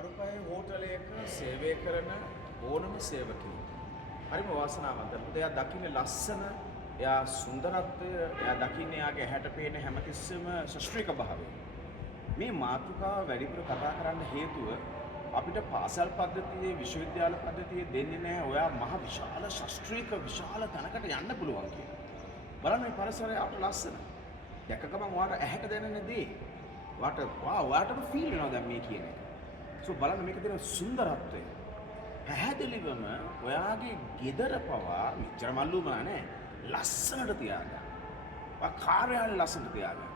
අරුපයි හෝටලයක සේවය කරන ඕනම සේවකයෙක් හරිම වාසනාවන්තයි. මොකද එයා දකින්නේ ලස්සන, එයා සුන්දරත්වය, එයා දකින්නේ එයාගේ ඇහැට පේන හැමතිස්සෙම ශාස්ත්‍රීය භාවය. මේ මාතෘකාව වැඩිපුර කතා කරන්න හේතුව අපිට පාසල් පද්ධතියේ විශ්වවිද්‍යාල පද්ධතියේ දෙන්නේ නැහැ ඔයා මහ විශාල ශාස්ත්‍රීය විශාල තැනකට යන්න පුළුවන් කියලා. බලන්න මේ පරිසරය අපට ලස්සන. දැක්ක ගමන් ඔයාට ඇහැට දැනෙන දේ ඔයාටම ෆීල් වෙනවා දැන් මේ කියන එක. සෝ බලන්න මේක දෙන සුන්දරත්වය. පැහැදිලිවම ඔයාගේ ගෙදර පවා මෙච්චර මල්ලුමලා නෑ. ලස්සනට තියාගන්න. ඔයා කාර්යාලය ලස්සනට තියාගන්න.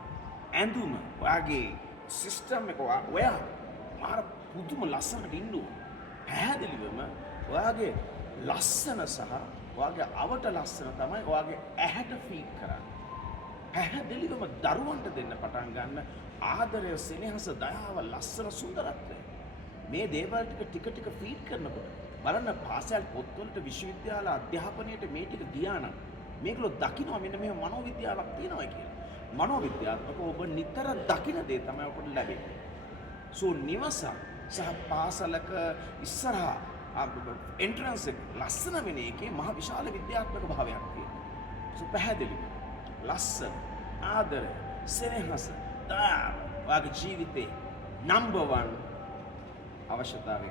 ඇඳුම ඔයාගේ සිස්ටම් එක ඔයා මාර පුදුම ලස්සනට ඉන්න ඕන. පැහැදිලිවම ඔයාගේ ලස්සන සහ ඔයාගේ අවට ලස්සන තමයි ඔයාගේ ඇහැට ෆීඩ් කරන්නේ. පැහැදිලිවම දරුවන්ට දෙන්න පටන් ගන්න ආදරය, සෙනෙහස, දයාව, ලස්සන සුන්දරත්වය. මේ දේවල් ටික ටික ෆීඩ් කරනකොට බලන්න පාසල් පොත්වලට විශ්වවිද්‍යාල අධ්‍යාපනයට මේ ටික ගියා නම් මේගොල්ලෝ දකිනවා මෙන්න මේ මනෝවිද්‍යාවක් තියෙනවා කියලා. මනෝවිද්‍යාත්මක ඔබ නිතර දකින දේ තමයි ඔබට ලැබෙන්නේ. සෝ නිවස සහ පාසලක ඉස්සරහා එන්ට්‍රන්ස් එක ලස්සන වෙන එකේ මහ විශාල විද්‍යාත්මක භාවයක් තියෙනවා. සෝ පැහැදිලිව ලස්සන, ආදරය, සෙනෙහස, දයාව ඔයාගේ ජීවිතේ නම්බර් 1 අවශ්‍යතාවය.